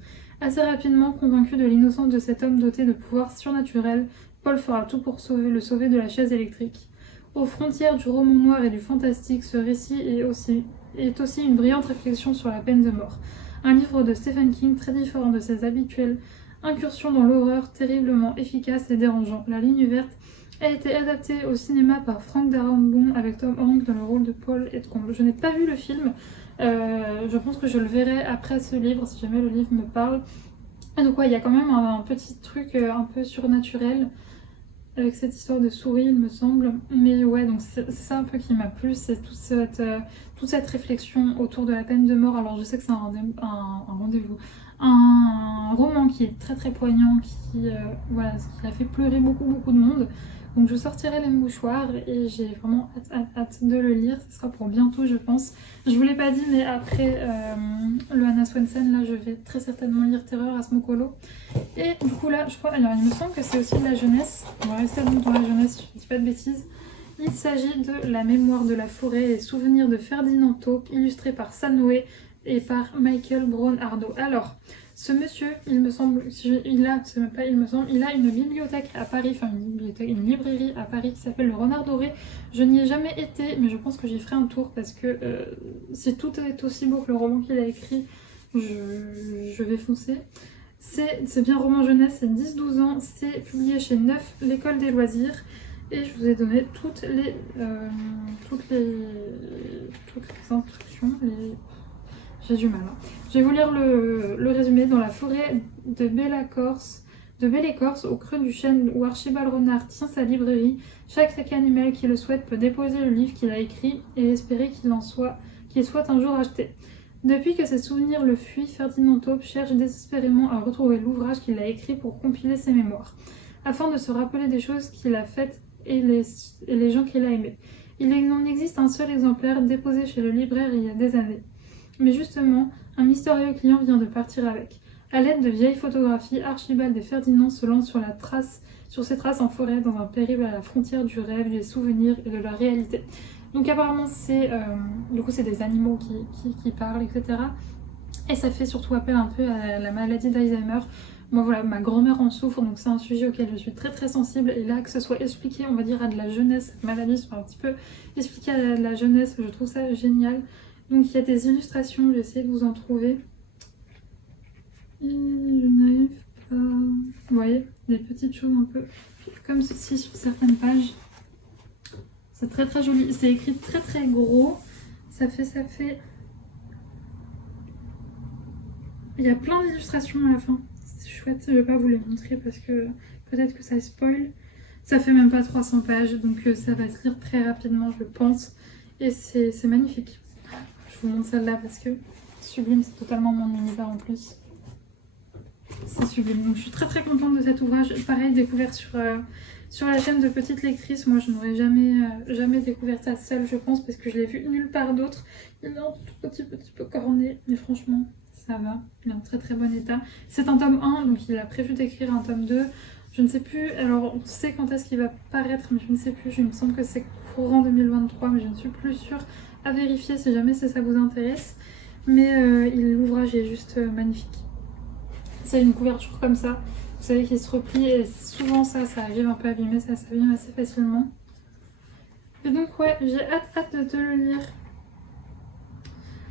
Assez rapidement convaincu de l'innocence de cet homme doté de pouvoirs surnaturels, Paul fera tout pour le sauver de la chaise électrique. Aux frontières du roman noir et du fantastique, ce récit est aussi une brillante réflexion sur la peine de mort. Un livre de Stephen King très différent de ses habituelles incursions dans l'horreur, terriblement efficace et dérangeant. La ligne verte a été adaptée au cinéma par Frank Darabont avec Tom Hanks dans le rôle de Paul Edcombe. Je n'ai pas vu le film, je pense que je le verrai après ce livre si jamais le livre me parle. Et donc ouais, il y a quand même un petit truc un peu surnaturel avec cette histoire de souris, il me semble. Mais ouais, donc c'est ça un peu qui m'a plu, c'est toute cette réflexion autour de la peine de mort. Alors je sais que c'est un roman qui est très poignant, qui a fait pleurer beaucoup de monde. Donc je sortirai les mouchoirs et j'ai vraiment hâte de le lire. Ce sera pour bientôt, je pense. Je vous l'ai pas dit, mais après le Anna Swensen, là, je vais très certainement lire Terreur à Smokolo. Et du coup là, je crois, alors il me semble que c'est aussi de la jeunesse. On va rester donc dans la jeunesse, si je ne dis pas de bêtises. Il s'agit de La mémoire de la forêt et souvenirs de Ferdinand Taupe, illustré par Sanoé et par Michael Brown Ardo. Alors, ce monsieur, il me semble, il a une bibliothèque à Paris, enfin une librairie à Paris qui s'appelle le Renard Doré. Je n'y ai jamais été, mais je pense que j'y ferai un tour parce que si tout est aussi beau que le roman qu'il a écrit, je vais foncer. C'est bien roman jeunesse, c'est 10-12 ans, c'est publié chez Neuf, l'école des loisirs. Et je vous ai donné toutes les instructions. J'ai du mal. Hein. Je vais vous lire le résumé. Dans la forêt de Bella Corse, De belle écorce au creux du chêne où Archibald Renard tient sa librairie, chaque animal qui le souhaite peut déposer le livre qu'il a écrit et espérer qu'il soit un jour acheté. Depuis que ses souvenirs le fuient, Ferdinand Taupe cherche désespérément à retrouver l'ouvrage qu'il a écrit pour compiler ses mémoires, afin de se rappeler des choses qu'il a faites et les gens qu'il a aimés. Il en existe un seul exemplaire déposé chez le libraire il y a des années. Mais justement, un mystérieux client vient de partir avec. À l'aide de vieilles photographies, Archibald et Ferdinand se lancent sur ses traces en forêt dans un périple à la frontière du rêve, des souvenirs et de la réalité. Donc apparemment c'est des animaux qui parlent, etc. Et ça fait surtout appel un peu à la maladie d'Alzheimer. Moi voilà, ma grand-mère en souffre, donc c'est un sujet auquel je suis très très sensible. Et là, que ce soit expliqué, on va dire, à de la jeunesse, cette maladie soit un petit peu expliquée à de la jeunesse, je trouve ça génial. Donc il y a des illustrations, j'ai essayé de vous en trouver. Et je n'arrive pas... Vous voyez, des petites choses un peu comme ceci sur certaines pages. C'est très très joli, c'est écrit très très gros. Ça fait... Il y a plein d'illustrations à la fin. C'est chouette, je vais pas vous les montrer parce que peut-être que ça spoil. Ça fait même pas 300 pages, donc ça va se lire très rapidement, je pense. Et c'est magnifique. Je vous montre celle-là parce que Sublime, c'est totalement mon univers en plus. C'est sublime. Donc je suis très très contente de cet ouvrage. Pareil, découvert sur la chaîne de Petite Lectrice. Moi, je n'aurais jamais découvert ça seule, je pense, parce que je l'ai vu nulle part d'autre. Il est un tout petit peu corné, mais franchement, ça va. Il est en très très bon état. C'est un tome 1, donc il a prévu d'écrire un tome 2. Je ne sais plus, alors on sait quand est-ce qu'il va paraître, mais je ne sais plus. Il me semble que c'est courant 2023, mais je ne suis plus sûre. À vérifier si jamais ça vous intéresse. Mais l'ouvrage est juste magnifique. C'est une couverture comme ça, vous savez, qui se replie, et souvent ça arrive un peu abîmé, ça s'abîme assez facilement. Et donc ouais, j'ai hâte de te le lire.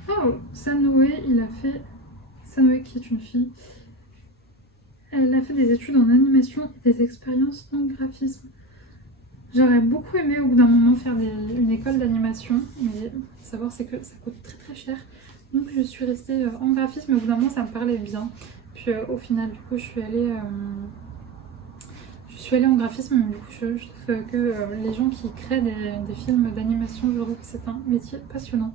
Oh, Sanoé, Sanoé qui est une fille, elle a fait des études en animation et des expériences en graphisme. J'aurais beaucoup aimé au bout d'un moment faire une école d'animation, mais savoir c'est que ça coûte très très cher. Donc je suis restée en graphisme, mais au bout d'un moment ça me parlait bien. Puis au final, du coup, je suis allée en graphisme, mais du coup, je trouve que les gens qui créent des films d'animation, je trouve que c'est un métier passionnant.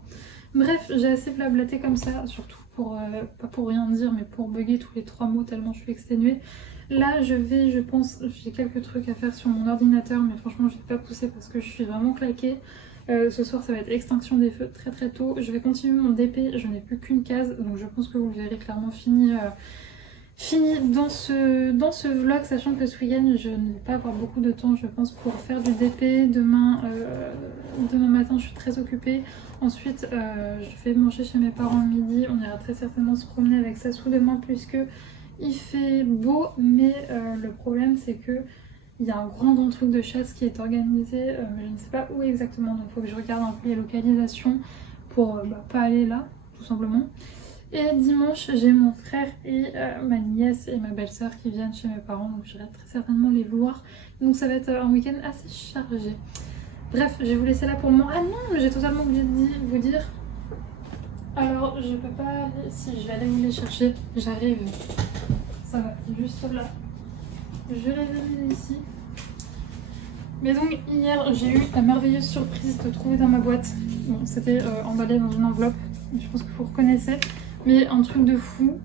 Bref, j'ai assez blablaté comme ça, surtout pas pour rien dire, mais pour bugger tous les 3 mots tellement je suis exténuée. Là, je pense, j'ai quelques trucs à faire sur mon ordinateur, mais franchement, je vais pas pousser parce que je suis vraiment claquée. Ce soir, ça va être extinction des feux très très tôt. Je vais continuer mon DP, je n'ai plus qu'une case, donc je pense que vous le verrez clairement fini dans ce vlog, sachant que ce week-end je ne vais pas avoir beaucoup de temps, je pense, pour faire du DP. Demain matin je suis très occupée. Ensuite je vais manger chez mes parents le midi. On ira très certainement se promener avec Sassou demain puisque il fait beau, mais le problème c'est que il y a un grand truc de chasse qui est organisé, mais je ne sais pas où exactement, donc il faut que je regarde un peu les localisations pour pas aller là, tout simplement. Et dimanche, j'ai mon frère et ma nièce et ma belle-sœur qui viennent chez mes parents, donc j'irai très certainement les voir. Donc ça va être un week-end assez chargé. Bref, je vais vous laisser là pour le moment. Ah non, mais j'ai totalement oublié de vous dire. Alors, je peux pas aller... Si, je vais aller vous les chercher. J'arrive. Ça va, juste là. Je les ai ici. Mais donc, hier, j'ai eu la merveilleuse surprise de trouver dans ma boîte. Bon, c'était emballé dans une enveloppe. Je pense que vous reconnaissez. Mais un truc de fou,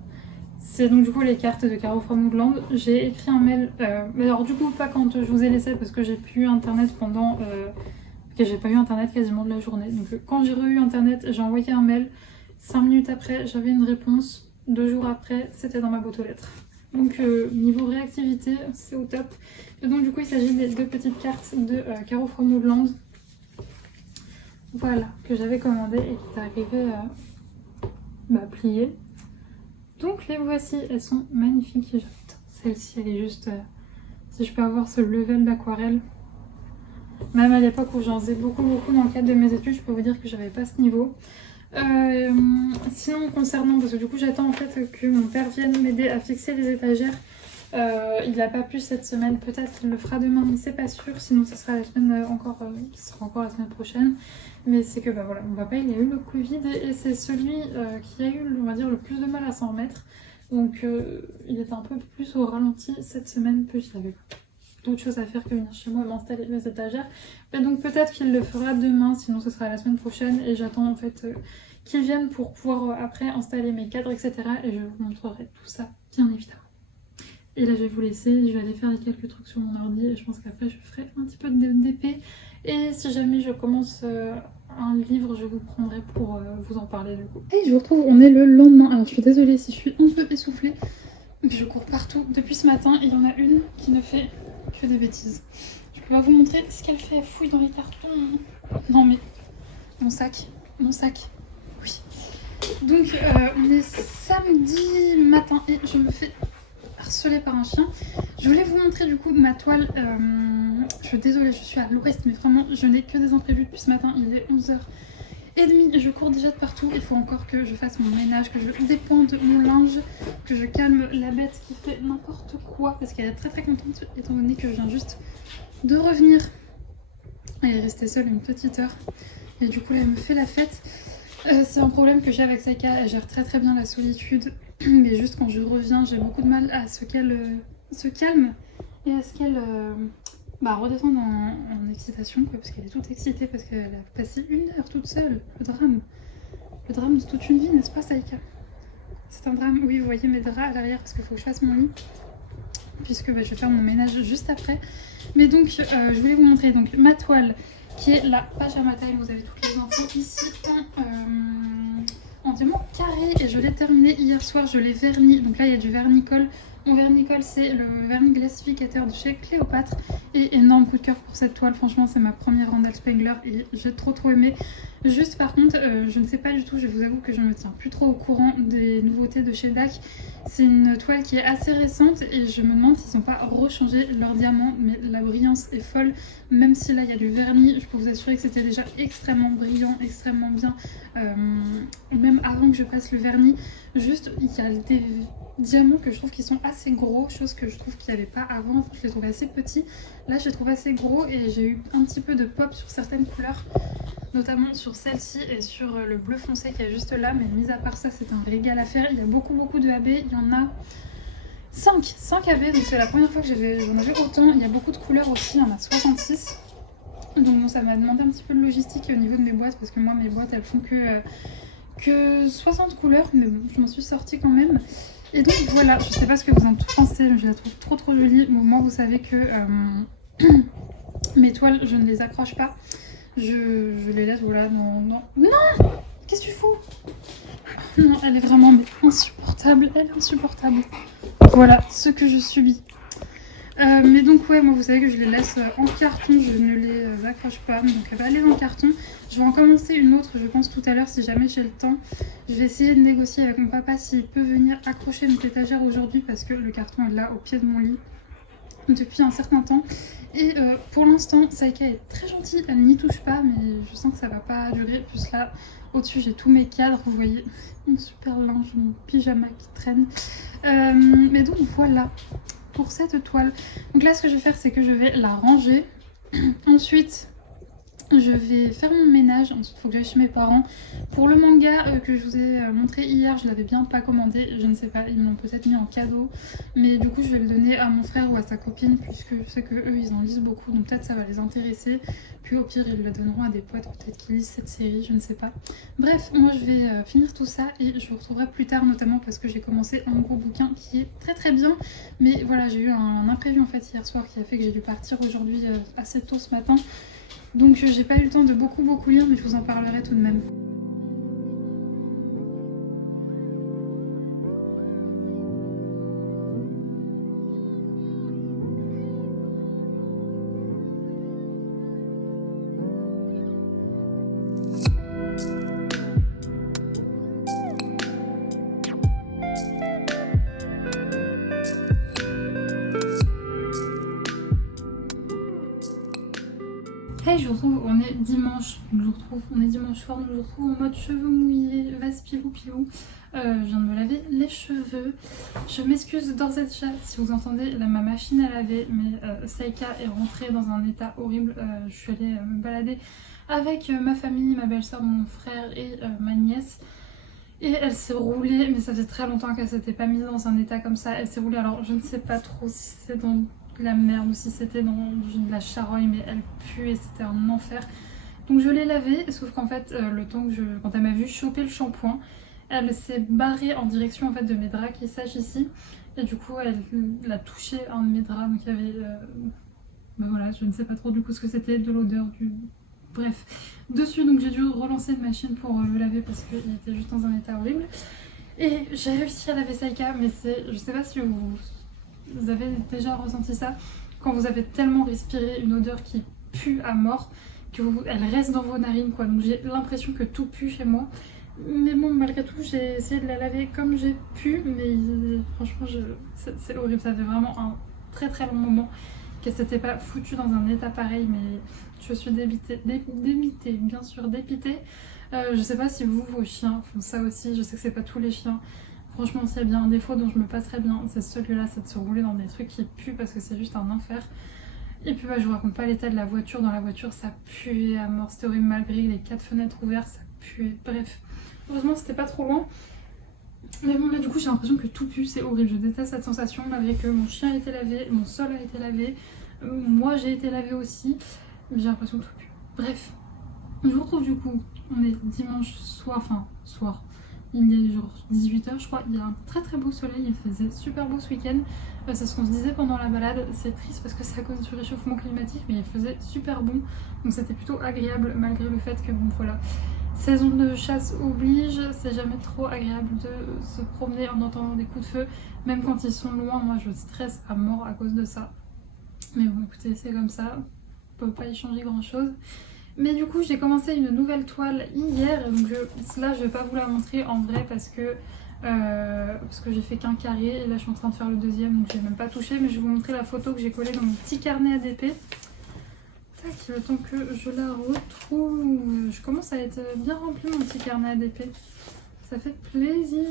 c'est donc du coup les cartes de Caro from Woodland. J'ai écrit un mail, mais alors du coup pas quand je vous ai laissé parce que j'ai plus eu internet j'ai pas eu internet quasiment de la journée. Donc quand j'ai eu internet, j'ai envoyé un mail. 5 minutes après, j'avais une réponse. 2 jours après, c'était dans ma boîte aux lettres. Donc niveau réactivité, c'est au top. Et donc du coup il s'agit des 2 petites cartes de Caro from Woodland. Voilà, que j'avais commandé et qui est arrivé pliée. Donc les voici, elles sont magnifiques. Celle-ci, elle est juste... si je peux avoir ce level d'aquarelle. Même à l'époque où j'en faisais beaucoup dans le cadre de mes études, je peux vous dire que j'avais pas ce niveau. Sinon concernant, parce que du coup j'attends en fait que mon père vienne m'aider à fixer les étagères. Il n'a pas pu cette semaine, peut-être qu'il le fera demain, mais c'est pas sûr, sinon ce sera la semaine ce sera encore la semaine prochaine. Mais c'est que voilà, mon papa il a eu le Covid et c'est celui qui a eu, on va dire, le plus de mal à s'en remettre. Donc il était un peu plus au ralenti cette semaine, puis j'avais d'autres choses à faire que venir chez moi et m'installer mes étagères. Mais donc peut-être qu'il le fera demain, sinon ce sera la semaine prochaine. Et j'attends en fait qu'il vienne pour pouvoir après installer mes cadres, etc. Et je vous montrerai tout ça, bien évidemment. Et là je vais vous laisser, je vais aller faire les quelques trucs sur mon ordi et je pense qu'après je ferai un petit peu de DP. Et si jamais je commence un livre, je vous prendrai pour vous en parler du coup. Et je vous retrouve, on est le lendemain. Alors je suis désolée si je suis un peu essoufflée, mais je cours partout depuis ce matin. Il y en a une qui ne fait que des bêtises. Je peux pas vous montrer ce qu'elle fait, elle fouille dans les cartons. Non mais, mon sac, oui. Donc on est samedi matin et je me fais harcelée par un chien. Je voulais vous montrer du coup ma toile. Je suis désolée, je suis à l'ouest, mais vraiment je n'ai que des imprévus depuis ce matin. Il est 11h30, je cours déjà de partout. Il faut encore que je fasse mon ménage, que je dépende mon linge, que je calme la bête qui fait n'importe quoi parce qu'elle est très contente étant donné que je viens juste de revenir. Elle est restée seule une petite heure et du coup là elle me fait la fête. C'est un problème que j'ai avec Saika, elle gère très bien la solitude, mais juste quand je reviens j'ai beaucoup de mal à ce qu'elle se calme et à ce qu'elle redescende en excitation quoi, parce qu'elle est toute excitée parce qu'elle a passé 1 heure toute seule. Le drame de toute une vie, n'est-ce pas Saika? C'est un drame. Oui, vous voyez mes draps à l'arrière parce qu'il faut que je fasse mon lit, puisque je vais faire mon ménage juste après. Mais donc je voulais vous montrer donc ma toile qui est la pyjama tile. Vous avez toutes les infos ici en diamant carré et je l'ai terminé hier soir, je l'ai verni. Donc là il y a du vernicole. Mon vernicole c'est le vernis glacificateur de chez Cléopâtre et énorme coup de cœur pour cette toile. Franchement c'est ma première Randall Spengler et j'ai trop aimé. Juste par contre je ne sais pas du tout, je vous avoue que je ne me tiens plus trop au courant des nouveautés de chez DAC. C'est une toile qui est assez récente et je me demande s'ils n'ont pas rechangé leur diamant, mais la brillance est folle. Même si là il y a du vernis, je peux vous assurer que c'était déjà extrêmement brillant, extrêmement bien, même avant que je passe le vernis. Juste il y a des diamants que je trouve qui sont assez gros, chose que je trouve qu'il n'y avait pas avant. Je les trouvais assez petits, là je les trouve assez gros et j'ai eu un petit peu de pop sur certaines couleurs, notamment sur celle-ci et sur le bleu foncé qui est juste là. Mais mis à part ça c'est un régal à faire. Il y a beaucoup de AB, il y en a 5 AB, donc c'est la première fois que j'en avais autant. Il y a beaucoup de couleurs aussi, il y en a 66. Donc bon, ça m'a demandé un petit peu de logistique au niveau de mes boîtes parce que moi mes boîtes elles font que 60 couleurs, mais bon je m'en suis sortie quand même. Et donc voilà, je sais pas ce que vous en pensez, mais je la trouve trop jolie. Mais au moins vous savez que mes toiles je ne les accroche pas, je les laisse voilà non qu'est-ce que tu fous? Non, elle est vraiment insupportable, elle est insupportable. Voilà ce que je subis. Mais donc ouais, moi vous savez que je les laisse en carton, je ne les accroche pas, donc elle va aller en carton. Je vais en commencer une autre je pense tout à l'heure si jamais j'ai le temps. Je vais essayer de négocier avec mon papa s'il peut venir accrocher notre étagère aujourd'hui parce que le carton est là au pied de mon lit depuis un certain temps. Et pour l'instant Saika est très gentille, elle n'y touche pas, mais je sens que ça va pas durer. Plus là au-dessus j'ai tous mes cadres, vous voyez mon super linge, mon pyjama qui traîne. Mais donc voilà pour cette toile. Donc là ce que je vais faire c'est que je vais la ranger. Ensuite je vais faire mon ménage, ensuite il faut que j'aille chez mes parents. Pour le manga que je vous ai montré hier, je l'avais bien pas commandé, je ne sais pas, ils me l'ont peut-être mis en cadeau. Mais du coup je vais le donner à mon frère ou à sa copine puisque je sais que eux ils en lisent beaucoup, donc peut-être ça va les intéresser. Puis au pire ils le donneront à des potes peut-être qui lisent cette série, je ne sais pas. Bref, moi je vais finir tout ça et je vous retrouverai plus tard, notamment parce que j'ai commencé un gros bouquin qui est très bien. Mais voilà, j'ai eu un imprévu en fait hier soir qui a fait que j'ai dû partir aujourd'hui assez tôt ce matin. Donc j'ai pas eu le temps de beaucoup lire, mais je vous en parlerai tout de même. Hey, je vous retrouve, on est dimanche, on est dimanche soir, donc je vous retrouve en mode cheveux mouillés, vase pilou. Je viens de me laver les cheveux. Je m'excuse d'ores et déjà si vous entendez ma machine à laver, mais Saika est rentrée dans un état horrible. Je suis allée me balader avec ma famille, ma belle-sœur, mon frère et ma nièce. Et elle s'est roulée, mais ça faisait très longtemps qu'elle s'était pas mise dans un état comme ça. Elle s'est roulée, alors je ne sais pas trop si c'était dans la merde ou si c'était dans de la charogne, mais elle pue et c'était un enfer. Donc je l'ai lavée, sauf qu'en fait, le temps que quand elle m'a vu choper le shampoing, elle s'est barrée en direction en fait de mes draps qui sèchent ici. Et du coup, elle a touché un de mes draps, donc il y avait... ben voilà, je ne sais pas trop du coup ce que c'était, de l'odeur, du... Bref, dessus, donc j'ai dû relancer une machine pour le laver parce qu'il était juste dans un état horrible. Et j'ai réussi à laver Saika, mais c'est... Je sais pas si vous avez déjà ressenti ça, quand vous avez tellement respiré une odeur qui pue à mort, elle reste dans vos narines quoi. Donc j'ai l'impression que tout pue chez moi. Mais bon, malgré tout, j'ai essayé de la laver comme j'ai pu, mais franchement, c'est horrible. Ça fait vraiment un très très long moment qu'elle s'était pas foutue dans un état pareil, mais je suis dépitée, bien sûr, dépitée. Je sais pas si vos chiens font ça aussi, je sais que c'est pas tous les chiens. Franchement, s'il y a bien un défaut dont je me passerais bien, c'est celui-là, c'est de se rouler dans des trucs qui puent parce que c'est juste un enfer. Et puis bah, je vous raconte pas l'état de la voiture. Dans la voiture, ça puait à mort, c'était horrible malgré les 4 fenêtres ouvertes, ça puait. Bref, heureusement c'était pas trop loin. Mais bon là du coup j'ai l'impression que tout pue, c'est horrible. Je déteste cette sensation malgré que mon chien a été lavé, mon sol a été lavé, moi j'ai été lavée aussi. Mais j'ai l'impression que tout pue. Bref, je vous retrouve du coup, on est dimanche soir, enfin soir. Il est genre 18h je crois, il y a un très très beau soleil, il faisait super beau ce week-end. C'est ce qu'on se disait pendant la balade, c'est triste parce que c'est à cause du réchauffement climatique, mais il faisait super bon. Donc c'était plutôt agréable malgré le fait que bon voilà, saison de chasse oblige, c'est jamais trop agréable de se promener en entendant des coups de feu. Même quand ils sont loin, moi je stresse à mort à cause de ça. Mais bon écoutez, c'est comme ça, on peut pas y changer grand chose. Mais du coup j'ai commencé une nouvelle toile hier, donc là je vais pas vous la montrer en vrai parce que j'ai fait qu'un carré et là je suis en train de faire le deuxième donc j'ai même pas touché, mais je vais vous montrer la photo que j'ai collée dans mon petit carnet ADP. Tac, le temps que je la retrouve, je commence à être bien rempli mon petit carnet ADP, ça fait plaisir.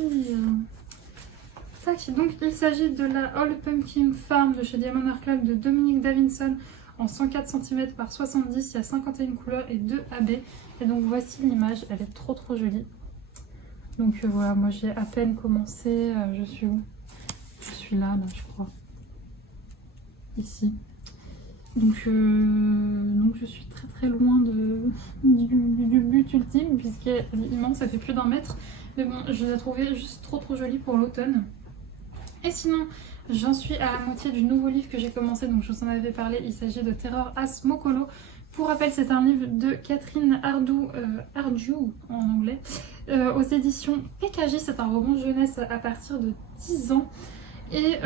Tac, donc il s'agit de la All Pumpkin Farm de chez Diamond Art Club de Dominique Davidson en 104 cm par 70, il y a 51 couleurs et 2 AB. Et donc voici l'image, elle est trop jolie. Donc voilà, moi j'ai à peine commencé, je suis où? Je suis là je crois. Ici. Donc je suis très loin du but ultime puisqu'elle est immense, ça fait plus d'1 mètre. Mais bon, je l'ai trouvée juste trop jolie pour l'automne. Et sinon, j'en suis à la moitié du nouveau livre que j'ai commencé, donc je vous en avais parlé, il s'agit de Terror à Smokolo. Pour rappel, c'est un livre de Catherine Ardoux en anglais, aux éditions PKJ, c'est un roman jeunesse à partir de 10 ans. Et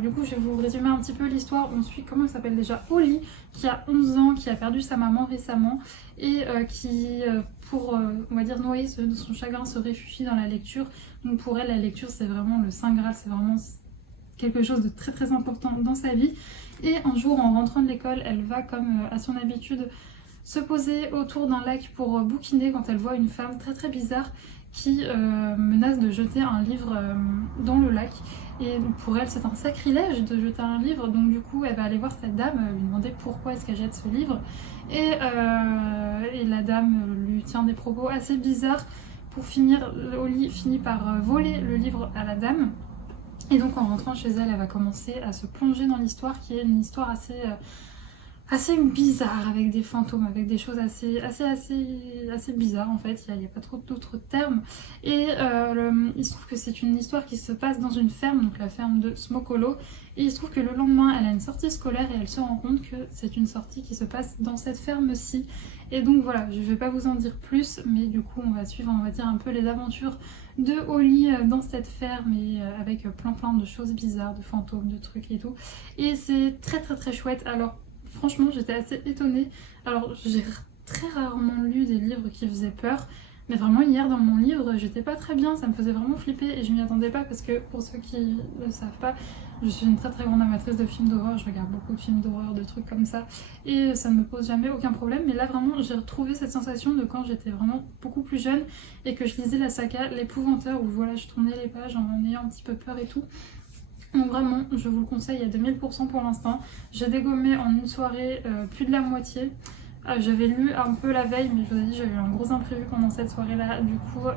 du coup, je vais vous résumer un petit peu l'histoire. On suit, comment elle s'appelle déjà, Holly, qui a 11 ans, qui a perdu sa maman récemment et qui, pour, on va dire, noyer son chagrin, se réfugie dans la lecture. Donc pour elle, la lecture, c'est vraiment le Saint Graal, c'est vraiment quelque chose de très important dans sa vie. Et un jour, en rentrant de l'école, elle va, comme à son habitude, se poser autour d'un lac pour bouquiner quand elle voit une femme très bizarre qui menace de jeter un livre dans le lac. Et pour elle, c'est un sacrilège de jeter un livre, donc du coup, elle va aller voir cette dame, lui demander pourquoi est-ce qu'elle jette ce livre. Et la dame lui tient des propos assez bizarres. Pour finir, Holly finit par voler le livre à la dame. Et donc en rentrant chez elle, elle va commencer à se plonger dans l'histoire, qui est une histoire assez bizarre, avec des fantômes, avec des choses assez bizarres en fait, il n'y a pas trop d'autres termes. Et il se trouve que c'est une histoire qui se passe dans une ferme, donc la ferme de Smokolo. Et il se trouve que le lendemain, elle a une sortie scolaire et elle se rend compte que c'est une sortie qui se passe dans cette ferme-ci. Et donc voilà, je ne vais pas vous en dire plus, mais du coup on va suivre, on va dire, un peu les aventures de Holly dans cette ferme et avec plein de choses bizarres, de fantômes, de trucs et tout. Et c'est très chouette. Alors franchement, j'étais assez étonnée. Alors, j'ai très rarement lu des livres qui faisaient peur. Mais vraiment, hier, dans mon livre, j'étais pas très bien. Ça me faisait vraiment flipper et je m'y attendais pas parce que, pour ceux qui ne le savent pas, je suis une très grande amatrice de films d'horreur. Je regarde beaucoup de films d'horreur, de trucs comme ça. Et ça ne me pose jamais aucun problème. Mais là, vraiment, j'ai retrouvé cette sensation de quand j'étais vraiment beaucoup plus jeune et que je lisais la saga L'Épouvanteur, où voilà, je tournais les pages en ayant un petit peu peur et tout. Donc vraiment, je vous le conseille à 2000% pour l'instant. J'ai dégommé en une soirée plus de la moitié. J'avais lu un peu la veille, mais je vous ai dit, j'avais eu un gros imprévu pendant cette soirée-là. Du coup,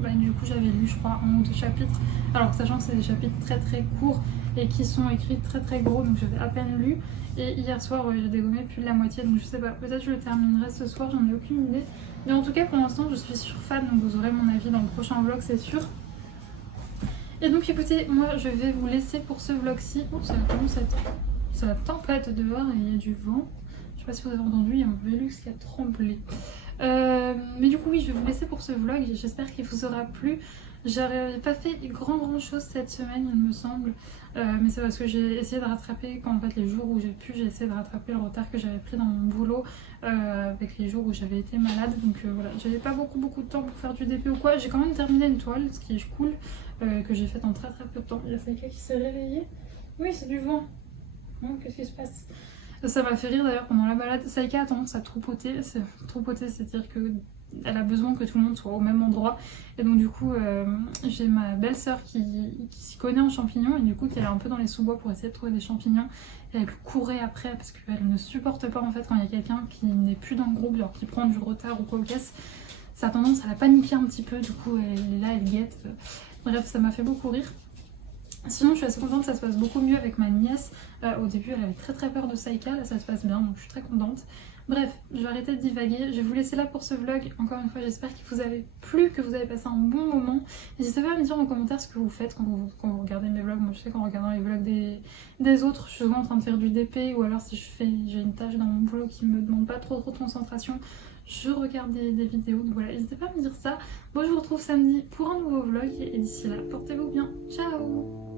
bah, du coup j'avais lu je crois 1 ou 2 chapitres, alors sachant que c'est des chapitres très très courts et qui sont écrits très très gros, donc j'avais à peine lu. Et hier soir j'ai dégommé plus de la moitié, donc je sais pas, peut-être je le terminerai ce soir, j'en ai aucune idée. Mais en tout cas pour l'instant je suis sur fan, donc vous aurez mon avis dans le prochain vlog c'est sûr. Et donc écoutez, moi je vais vous laisser pour ce vlog-ci. Oh, ça commence à être... Ça tempête dehors et il y a du vent. Je sais pas si vous avez entendu, il y a mon Velux qui a tremblé. Mais du coup oui, je vais vous laisser pour ce vlog. J'espère qu'il vous aura plu. J'avais pas fait grand chose cette semaine il me semble. Mais c'est parce que j'ai essayé de rattraper, quand en fait les jours où j'ai pu, j'ai essayé de rattraper le retard que j'avais pris dans mon boulot avec les jours où j'avais été malade. Donc voilà, j'avais pas beaucoup de temps pour faire du DP ou quoi. J'ai quand même terminé une toile, ce qui est cool, que j'ai faite en très peu de temps. Il y a Saïka qui s'est réveillée. Oui, c'est du vent. Qu'est-ce qui se passe? Ça m'a fait rire d'ailleurs pendant la balade. Saïka a tendance à troupoter. Troupoter, c'est-à-dire que elle a besoin que tout le monde soit au même endroit. Et donc du coup, j'ai ma belle-sœur qui s'y connaît en champignons et du coup qui est un peu dans les sous-bois pour essayer de trouver des champignons. Et elle courait après parce qu'elle ne supporte pas en fait quand il y a quelqu'un qui n'est plus dans le groupe, genre qui prend du retard ou quoi caisse. Ça a tendance à la paniquer un petit peu, du coup elle est là, elle guette. Bref, ça m'a fait beaucoup rire. Sinon je suis assez contente, ça se passe beaucoup mieux avec ma nièce. Au début elle avait très peur de Saïka, là ça se passe bien donc je suis très contente. Bref, je vais arrêter de divaguer, je vais vous laisser là pour ce vlog. Encore une fois j'espère qu'il vous avez plu, que vous avez passé un bon moment. N'hésitez pas à me dire en commentaire ce que vous faites quand vous regardez mes vlogs. Moi je sais qu'en regardant les vlogs des autres, je suis souvent en train de faire du DP, ou alors si j'ai une tâche dans mon boulot qui me demande pas trop de concentration, je regarde des vidéos. Donc voilà, n'hésitez pas à me dire ça. Moi je vous retrouve samedi pour un nouveau vlog et d'ici là, portez-vous bien. Ciao!